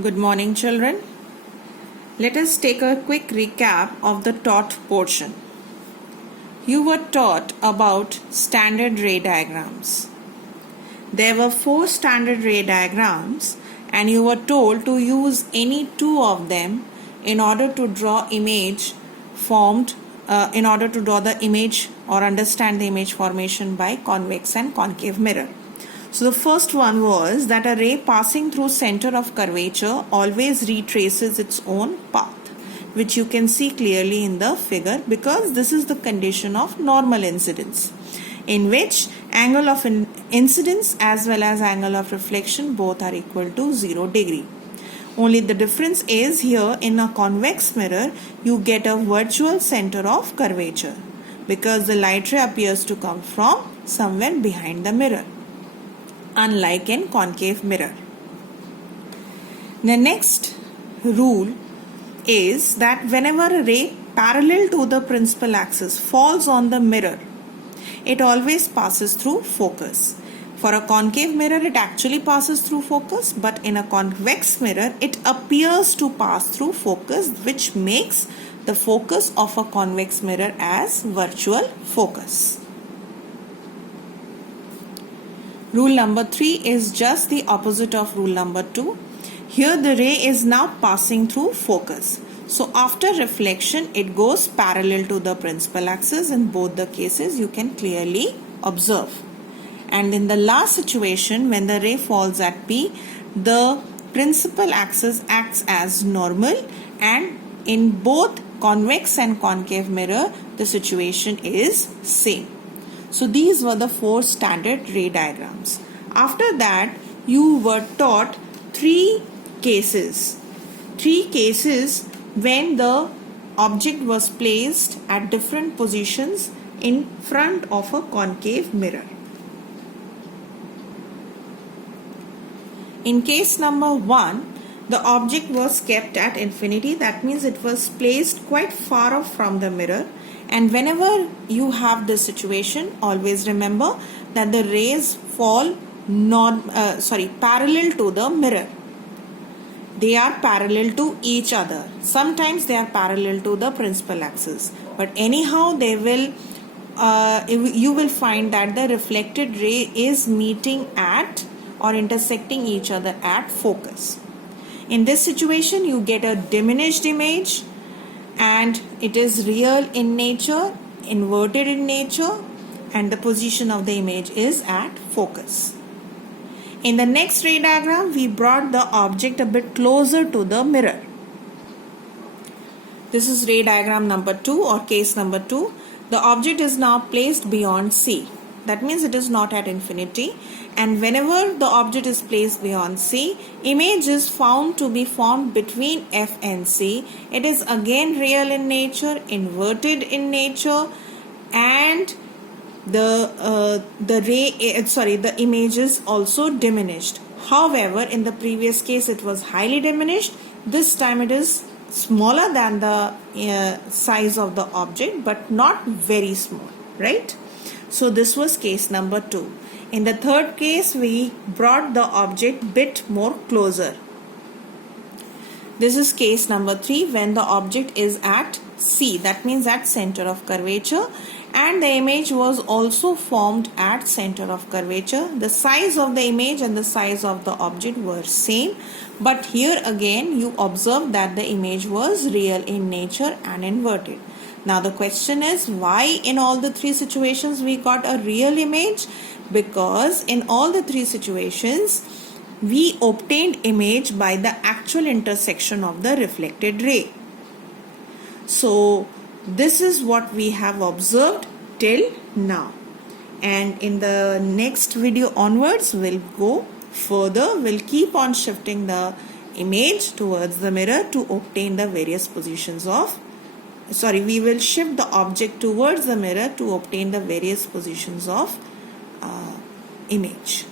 Good morning, children. Let us take a quick recap of the taught portion. You were taught about standard ray diagrams. There were 4 standard ray diagrams and you were told to use any 2 of them in order to draw image formed in order to draw the image or understand the image formation by convex and concave mirror. So the first one was that a ray passing through center of curvature always retraces its own path, which you can see clearly in the figure because this is the condition of normal incidence, in which angle of incidence as well as angle of reflection both are equal to 0 degree. Only the difference is here in a convex mirror you get a virtual center of curvature because the light ray appears to come from somewhere behind the mirror, unlike in concave mirror. The next rule is that whenever a ray parallel to the principal axis falls on the mirror, it always passes through focus. For a concave mirror, it actually passes through focus, but in a convex mirror, it appears to pass through focus, which makes the focus of a convex mirror as virtual focus. Rule number 3 is just the opposite of rule number 2. Here the ray is now passing through focus. So after reflection, it goes parallel to the principal axis. In both the cases, you can clearly observe. And in the last situation, when the ray falls at P, the principal axis acts as normal, and in both convex and concave mirror, the situation is same. So these were the 4 standard ray diagrams. After that, you were taught 3 cases. 3 cases when the object was placed at different positions in front of a concave mirror. In case number 1, the object was kept at infinity. That means it was placed quite far off from the mirror. And whenever you have this situation, always remember that the rays fall parallel to the mirror. They are parallel to each other. Sometimes they are parallel to the principal axis. But anyhow, they will you will find that the reflected ray is meeting at or intersecting each other at focus. In this situation, you get a diminished image, and it is real in nature, inverted in nature, and the position of the image is at focus. In the next ray diagram, we brought the object a bit closer to the mirror. This is ray diagram number 2 or case number 2. The object is now placed beyond C. That means it is not at infinity, and whenever the object is placed beyond C, image is found to be formed between F and C. It is again real in nature, inverted in nature, and the image is also diminished. However, in the previous case it was highly diminished. This time it is smaller than the size of the object, but not very small, right? So this was case number 2. In the third case, we brought the object bit more closer. This is case number 3 when the object is at C, that means at center of curvature, and the image was also formed at center of curvature. The size of the image and the size of the object were same, but here again you observe that the image was real in nature and inverted. Now the question is, why in all the 3 situations we got a real image? Because in all the 3 situations we obtained image by the actual intersection of the reflected ray. So this is what we have observed till now, and in the next video onwards we'll go further. We'll keep on shifting the image towards the mirror to obtain the various positions of we will shift the object towards the mirror to obtain the various positions of image.